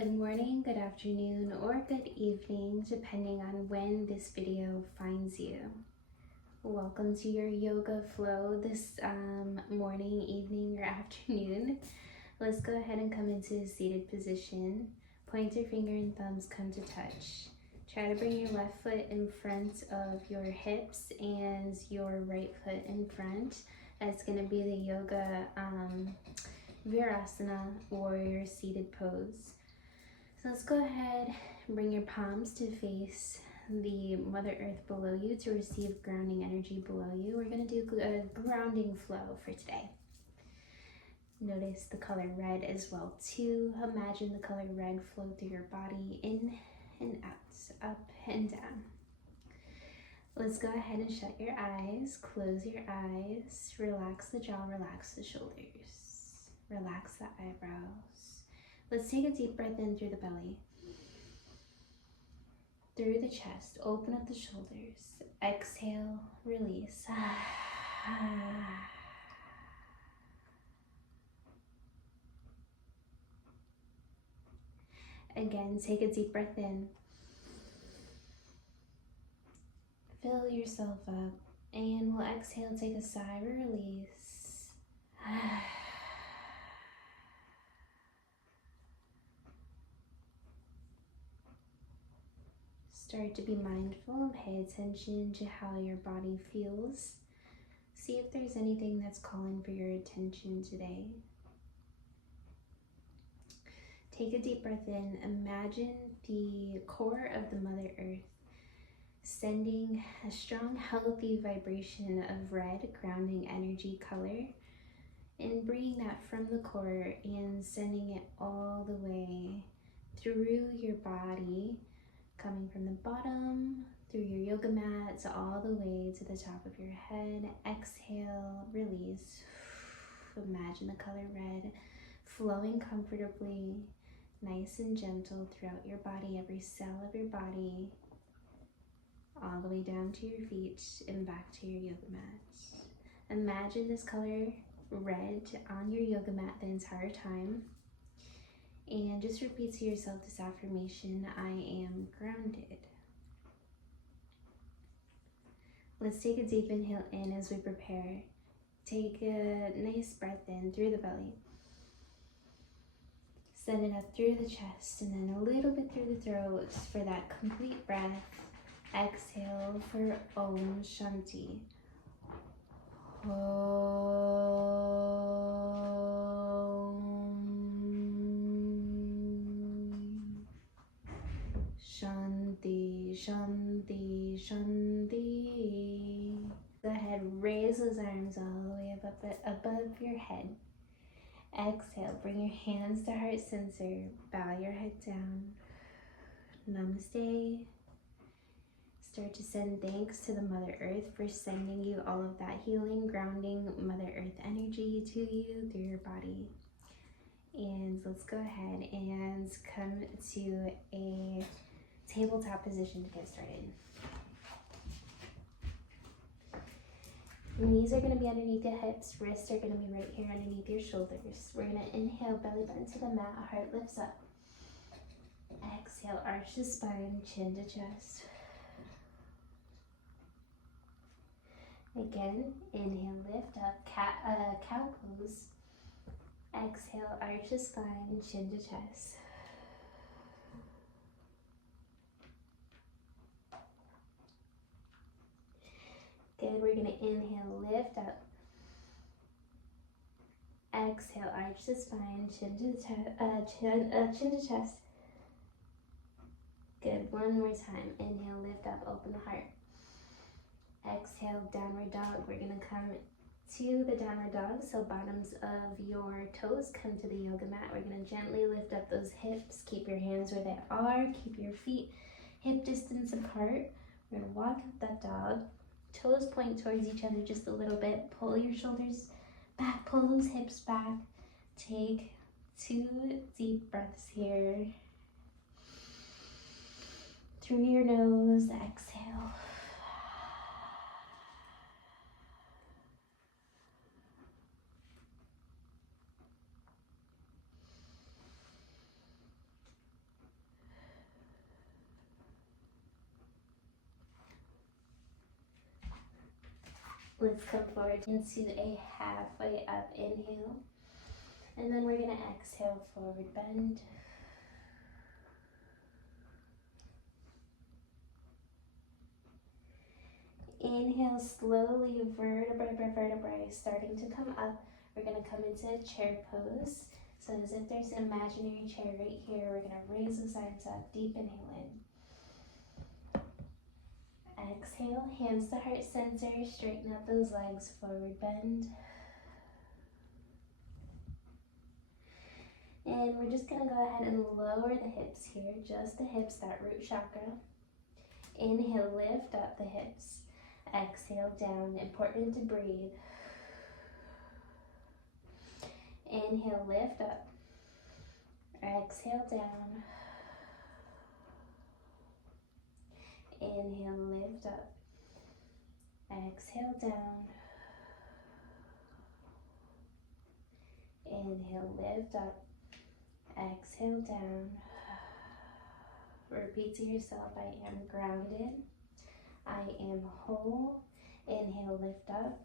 Good morning, good afternoon, or good evening, depending on when this video finds you. Welcome to your yoga flow this morning, evening, or afternoon. Let's go ahead and come into a seated position. Pointer finger and thumbs come to touch. Try to bring your left foot in front of your hips and your right foot in front. That's going to be the yoga Virasana, warrior seated pose. So let's go ahead and bring your palms to face the Mother Earth below you to receive grounding energy below you. We're going to do a grounding flow for today. Notice the color red as well too. Imagine the color red flow through your body, in and out, up and down. Let's go ahead and shut your eyes, close your eyes, relax the jaw, relax the shoulders, relax the eyebrows. Let's take a deep breath in through the belly, through the chest, open up the shoulders, exhale, release. Again, take a deep breath in, fill yourself up, and we'll exhale, take a sigh, release. Start to be mindful and pay attention to how your body feels. See if there's anything that's calling for your attention today. Take a deep breath in. Imagine the core of the Mother Earth sending a strong, healthy vibration of red, grounding energy color, and bringing that from the core and sending it all the way through your body, coming from the bottom, through your yoga mat, to all the way to the top of your head. Exhale, release. Imagine the color red flowing comfortably, nice and gentle throughout your body, every cell of your body, all the way down to your feet and back to your yoga mat. Imagine this color red on your yoga mat the entire time. And just repeat to yourself this affirmation: I am grounded. Let's take a deep inhale in as we prepare. Take a nice breath in through the belly. Send it up through the chest and then a little bit through the throat for that complete breath. Exhale for Om Shanti. Shanti, Shanti, Shanti. Go ahead, raise those arms all the way above your head. Exhale, bring your hands to heart center. Bow your head down. Namaste. Start to send thanks to the Mother Earth for sending you all of that healing, grounding Mother Earth energy to you through your body. And let's go ahead and come to a tabletop position to get started. Knees are going to be underneath your hips, wrists are going to be right here underneath your shoulders. We're going to inhale, belly button to the mat, heart lifts up. Exhale, arch the spine, chin to chest. Again, inhale, lift up, cow pose. Exhale, arch the spine, chin to chest. Good, we're going to inhale, lift up. Exhale, arch the spine, chin to chest. Good, one more time. Inhale, lift up, open the heart. Exhale, downward dog. We're going to come to the downward dog, so bottoms of your toes come to the yoga mat. We're going to gently lift up those hips. Keep your hands where they are. Keep your feet hip distance apart. We're going to walk up that dog. Toes point towards each other just a little bit. Pull your shoulders back, pull those hips back. Take 2 deep breaths here. Through your nose, exhale. Let's come forward into a halfway up inhale. And then we're going to exhale, forward bend. Inhale slowly, vertebrae by vertebrae starting to come up. We're going to come into a chair pose. So as if there's an imaginary chair right here, we're going to raise those arms up, deep inhale in. Exhale, hands to heart center, straighten up those legs, forward bend. And we're just gonna go ahead and lower the hips here, just the hips, that root chakra. Inhale, lift up the hips. Exhale, down, important to breathe. Inhale, lift up. Exhale, down. Inhale, lift up. Exhale, down. Inhale, lift up. Exhale, down. Repeat to yourself, I am grounded. I am whole. Inhale, lift up.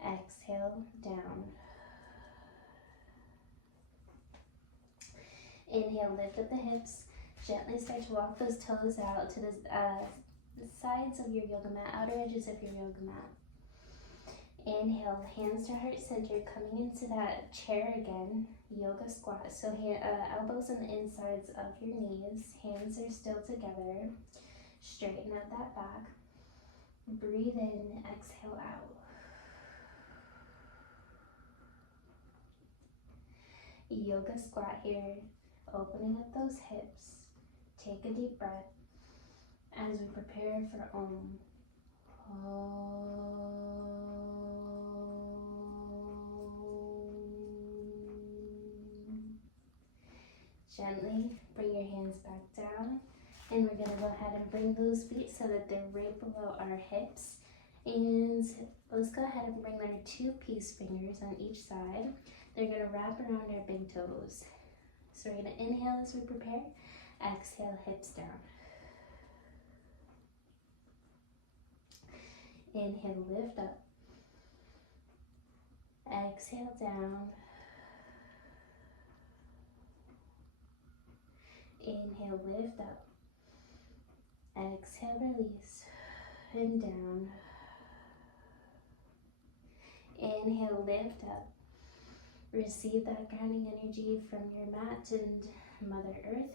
Exhale, down. Inhale, lift up the hips. Gently start to walk those toes out to the sides of your yoga mat, outer edges of your yoga mat. Inhale, hands to heart center, coming into that chair again, yoga squat. So elbows on the insides of your knees, hands are still together. Straighten out that back. Breathe in, exhale out. Yoga squat here, opening up those hips. Take a deep breath as we prepare for Om. Gently bring your hands back down, and we're going to go ahead and bring those feet so that they're right below our hips. And let's go ahead and bring our two peace fingers on each side. They're going to wrap around our big toes. So we're going to inhale as we prepare. Exhale, hips down. Inhale, lift up. Exhale, down. Inhale, lift up. Exhale, release. And down. Inhale, lift up. Receive that grounding energy from your mat and Mother Earth.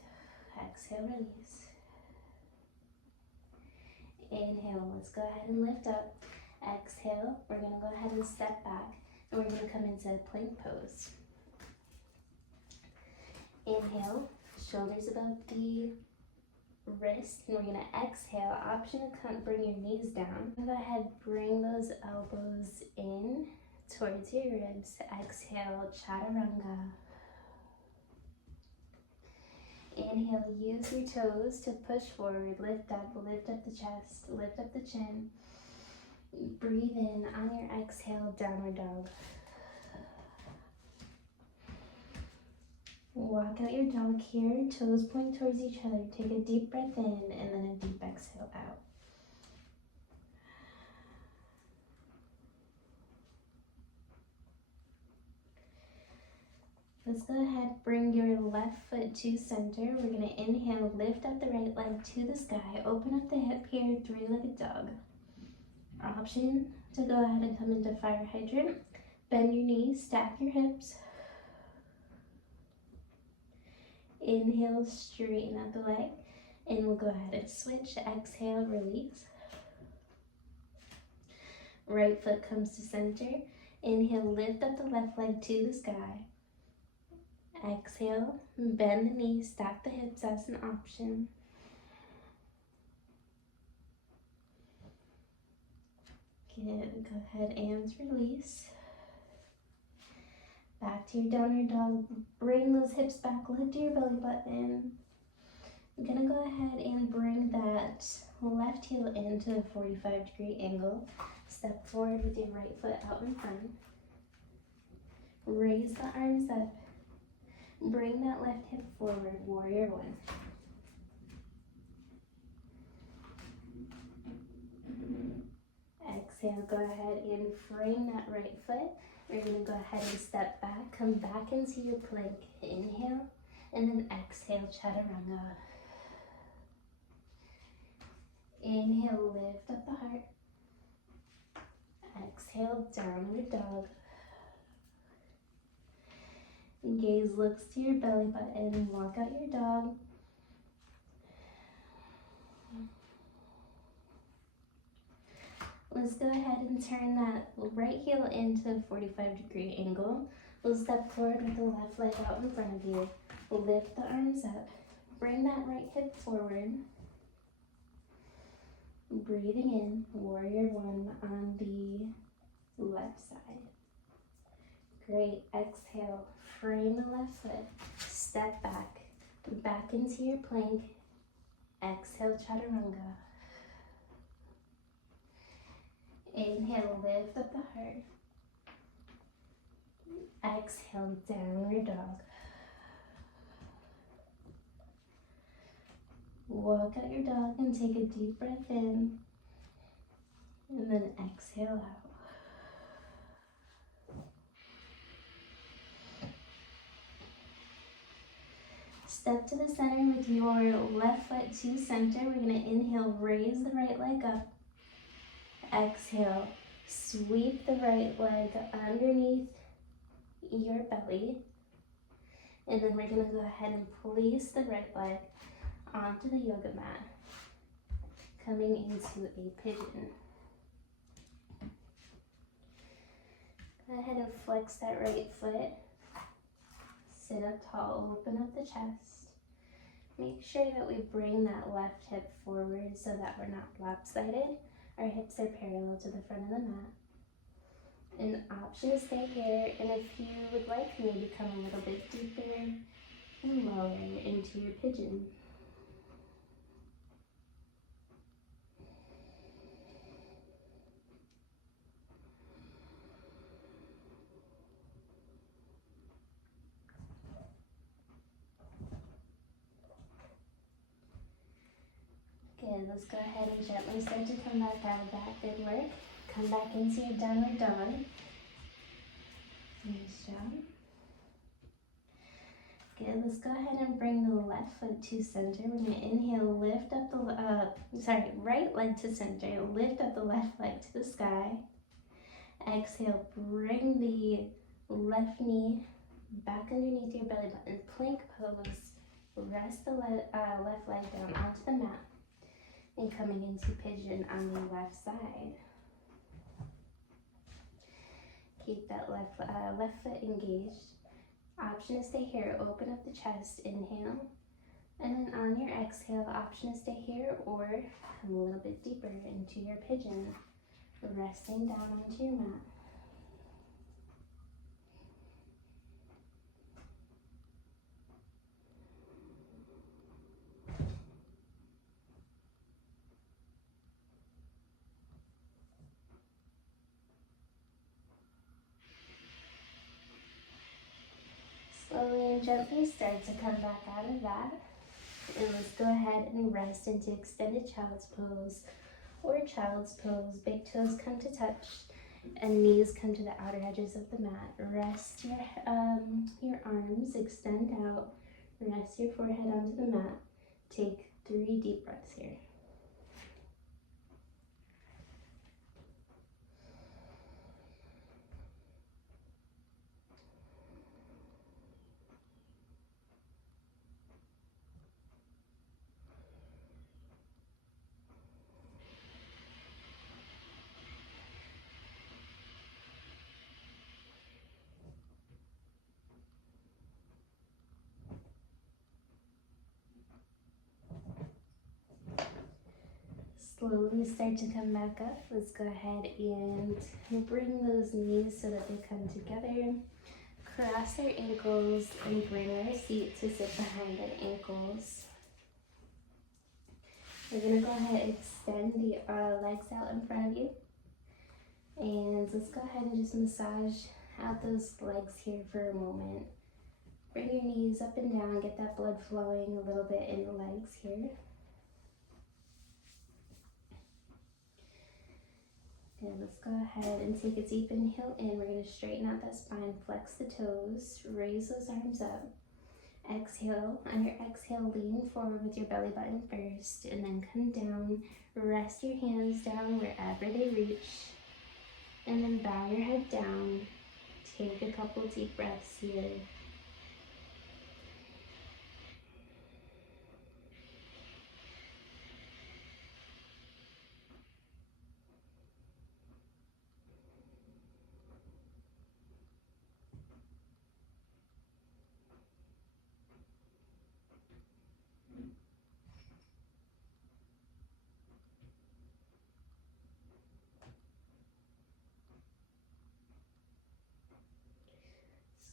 Exhale, release. Inhale, let's go ahead and lift up. Exhale, we're going to go ahead and step back, and we're going to come into plank pose. Inhale, shoulders above the wrist, and we're going to exhale. Option to come, bring your knees down. Go ahead, bring those elbows in towards your ribs. Exhale, chaturanga. Inhale, use your toes to push forward, lift up the chest, lift up the chin. Breathe in on your exhale, downward dog. Walk out your dog here, toes point towards each other. Take a deep breath in and then a deep exhale out. Let's go ahead, bring your left foot to center. We're going to inhale, lift up the right leg to the sky. Open up the hip here, three-legged dog. Option to go ahead and come into fire hydrant. Bend your knees, stack your hips. Inhale, straighten out the leg. And we'll go ahead and switch. Exhale, release. Right foot comes to center. Inhale, lift up the left leg to the sky. Exhale, bend the knees, stack the hips as an option. Good, go ahead and release. Back to your downward dog. Bring those hips back, lift your belly button. I'm gonna go ahead and bring that left heel into a 45-degree angle. Step forward with your right foot out in front. Raise the arms up. Bring that left hip forward, warrior one. Exhale. exhale, go ahead and frame that right foot. We're going to go ahead and step back, come back into your plank. Inhale, and then exhale, chaturanga. Inhale, lift up the heart. Exhale, downward dog. Gaze looks to your belly button. Walk out your dog. Let's go ahead and turn that right heel into a 45-degree angle. We'll step forward with the left leg out in front of you. Lift the arms up. Bring that right hip forward. Breathing in, warrior one on the left side. Great, exhale, frame the left foot, step back, back into your plank. Exhale, chaturanga. Inhale, lift up the heart. Exhale, downward dog. Walk out your dog and take a deep breath in. And then exhale out. Step to the center with your left foot to center. We're going to inhale, raise the right leg up. Exhale, sweep the right leg underneath your belly. And then we're going to go ahead and place the right leg onto the yoga mat, coming into a pigeon. Go ahead and flex that right foot. Sit up tall, open up the chest. Make sure that we bring that left hip forward so that we're not lopsided. Our hips are parallel to the front of the mat. An option to stay here, and if you would like, maybe come a little bit deeper and lower into your pigeon. Good, let's go ahead and gently start to come back out of that. Good work. Come back into your downward dog. Nice job. Good, let's go ahead and bring the left foot to center. We're going to inhale, lift up the, right leg to center. Lift up the left leg to the sky. Exhale, bring the left knee back underneath your belly button. Plank pose. Rest the left leg down onto the mat. And coming into pigeon on the left side. Keep that left foot engaged. Option to stay here, open up the chest, inhale. And then on your exhale, option to stay here or come a little bit deeper into your pigeon, resting down onto your mat. Slowly and gently start to come back out of that. And let's go ahead and rest into extended child's pose or child's pose. Big toes come to touch and knees come to the outer edges of the mat. Rest your arms, extend out. Rest your forehead onto the mat. Take 3 deep breaths here. Slowly start to come back up. Let's go ahead and bring those knees so that they come together. Cross our ankles and bring our seat to sit behind our ankles. We're going to go ahead and extend the legs out in front of you. And let's go ahead and just massage out those legs here for a moment. Bring your knees up and down, get that blood flowing a little bit in the legs here. And let's go ahead and take a deep inhale in. We're going to straighten out that spine, flex the toes, raise those arms up. Exhale. On your exhale, lean forward with your belly button first, and then come down. Rest your hands down wherever they reach, and then bow your head down. Take a couple deep breaths here.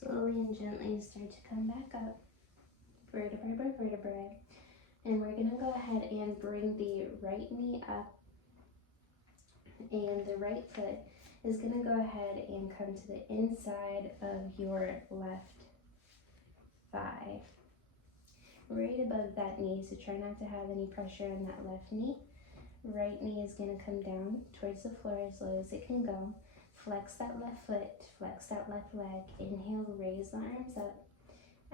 Slowly and gently start to come back up, vertebrae by vertebrae. And we're going to go ahead and bring the right knee up, and the right foot is going to go ahead and come to the inside of your left thigh, right above that knee. So try not to have any pressure on that left knee. Right knee is going to come down towards the floor as low as it can go. Flex that left foot, flex that left leg. Inhale, raise the arms up.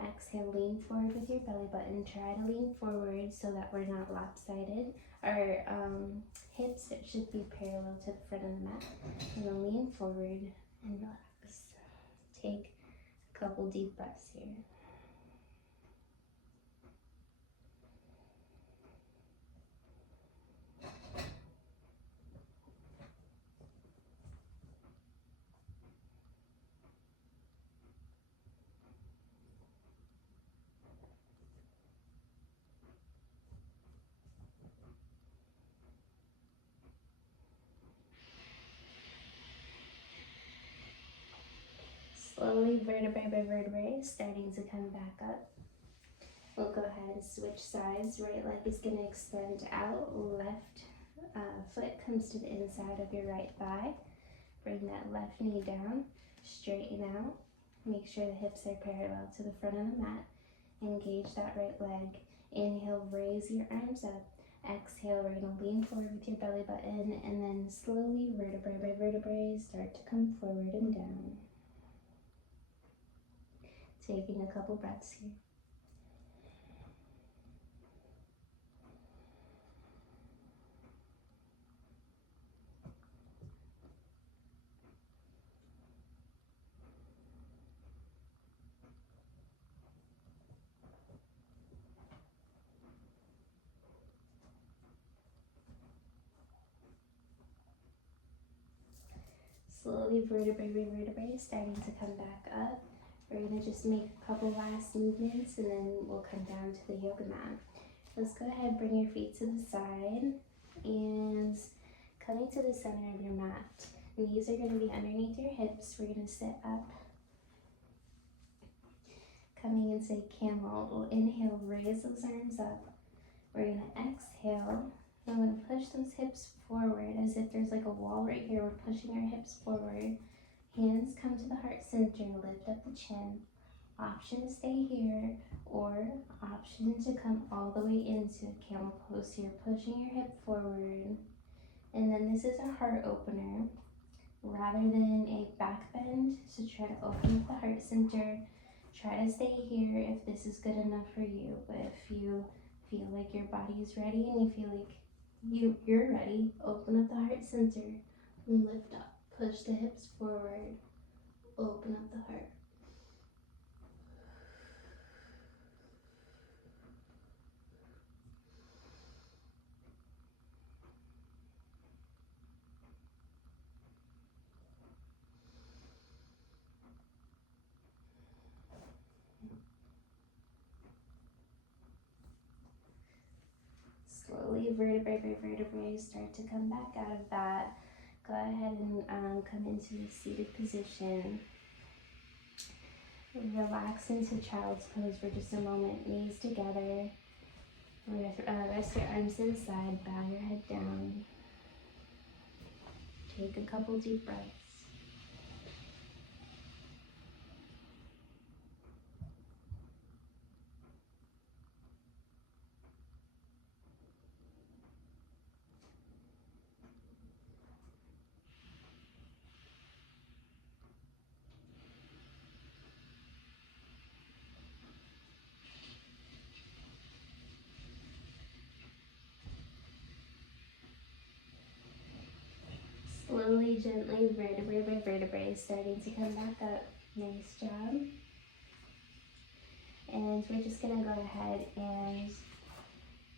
Exhale, lean forward with your belly button. Try to lean forward so that we're not lopsided. Our hips should be parallel to the front of the mat. And then lean forward and relax. Take a couple deep breaths here. Slowly, vertebrae by vertebrae, starting to come back up. We'll go ahead and switch sides. Right leg is going to extend out. Left foot comes to the inside of your right thigh. Bring that left knee down. Straighten out. Make sure the hips are parallel to the front of the mat. Engage that right leg. Inhale, raise your arms up. Exhale, we're going to lean forward with your belly button, and then slowly, vertebrae by vertebrae, start to come forward and down. Taking a couple breaths here. Slowly, vertebrae by vertebrae, starting to come back up. We're going to just make a couple last movements, and then we'll come down to the yoga mat. Let's go ahead, bring your feet to the side, and coming to the center of your mat. Knees are going to be underneath your hips. We're going to sit up. Coming into camel, we'll inhale, raise those arms up. We're going to exhale. I'm going to push those hips forward as if there's like a wall right here. We're pushing our hips forward. Hands come to the heart center, lift up the chin. Option to stay here, or option to come all the way into camel pose. So you're pushing your hip forward. And then this is a heart opener rather than a back bend. So try to open up the heart center. Try to stay here if this is good enough for you. But if you feel like your body is ready and you feel like you're ready, open up the heart center and lift up. Push the hips forward, open up the heart. Slowly, vertebrae by vertebrae, start to come back out of that. Go ahead and come into a seated position. Relax into child's pose for just a moment. Knees together. Rest your arms to the side. Bow your head down. Take a couple deep breaths. Slowly, gently, vertebrae by vertebrae, starting to come back up. Nice job. And we're just gonna go ahead and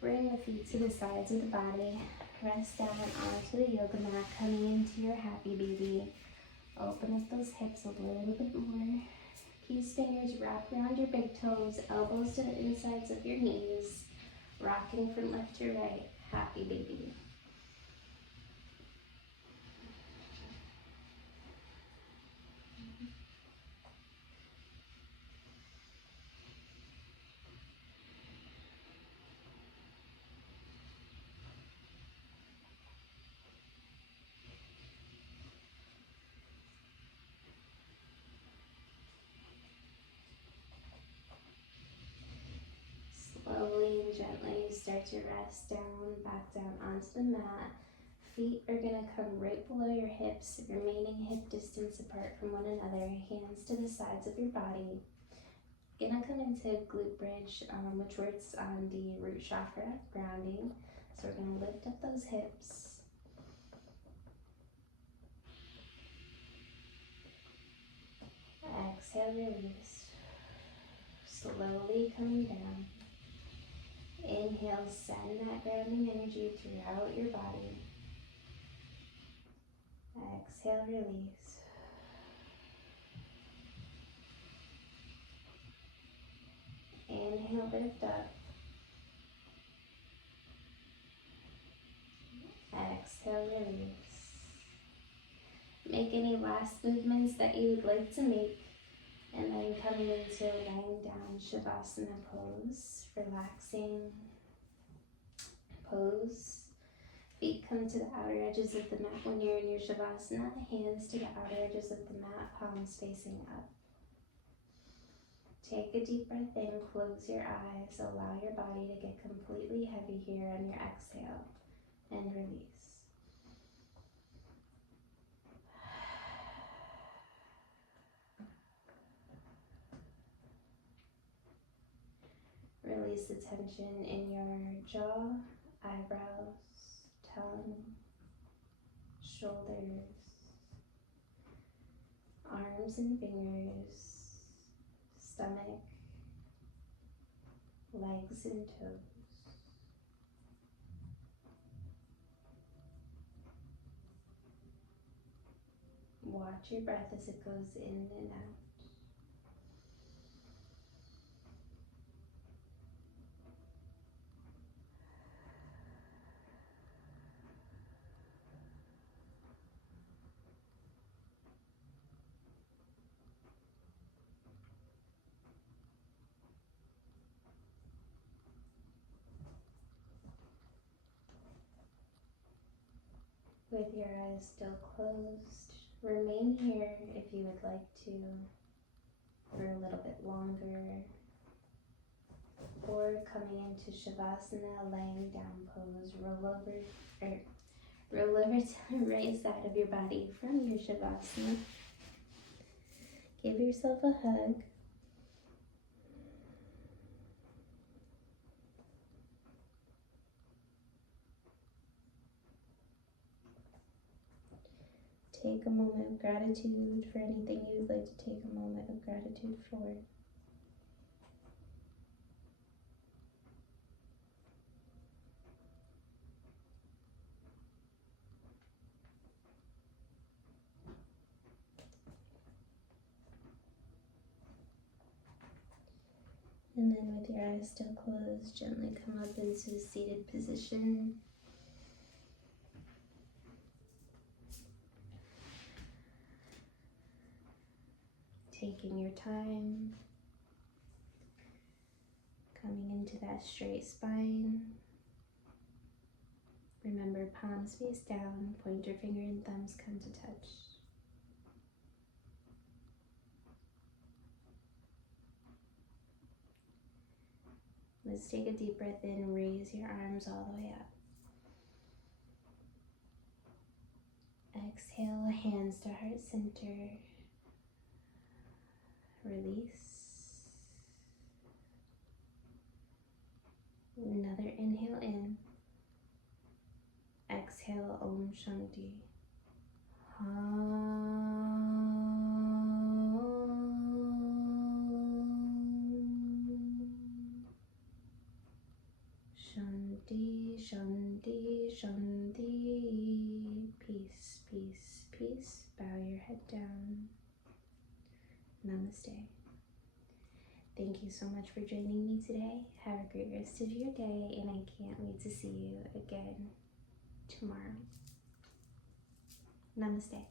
bring the feet to the sides of the body. Rest down onto the yoga mat, coming into your happy baby. Open up those hips a little bit more. Peace fingers wrap around your big toes, elbows to the insides of your knees. Rocking from left to right, happy baby. Slowly and gently start to rest down, back down onto the mat. Feet are gonna come right below your hips, remaining hip distance apart from one another. Hands to the sides of your body. Gonna come into glute bridge, which works on the root chakra, grounding. So we're gonna lift up those hips. Exhale, release. Slowly coming down. Inhale, send that grounding energy throughout your body. Exhale, release. Inhale, lift up. Exhale, release. Make any last movements that you would like to make. And then coming into lying down Shavasana pose. Relaxing pose. Feet come to the outer edges of the mat when you're in your Shavasana. Hands to the outer edges of the mat, palms facing up. Take a deep breath in, close your eyes, allow your body to get completely heavy here on your exhale, and release. Release the tension in your jaw, eyebrows, tongue, shoulders, arms and fingers, stomach, legs and toes. Watch your breath as it goes in and out. With your eyes still closed, remain here if you would like to for a little bit longer, or coming into Shavasana, laying down pose, roll over to the right side of your body from your Shavasana. Give yourself a hug. Take a moment of gratitude for anything you would like to take a moment of gratitude for. And then with your eyes still closed, gently come up into a seated position. Taking your time, coming into that straight spine. Remember, palms face down, pointer finger and thumbs come to touch. Let's take a deep breath in, raise your arms all the way up. Exhale, hands to heart center. Release. Another inhale in. Exhale, Om Shanti. Shanti, Shanti, Shanti. Peace, peace, peace. Bow your head down. Namaste. Thank you so much for joining me today. Have a great rest of your day, and I can't wait to see you again tomorrow. Namaste.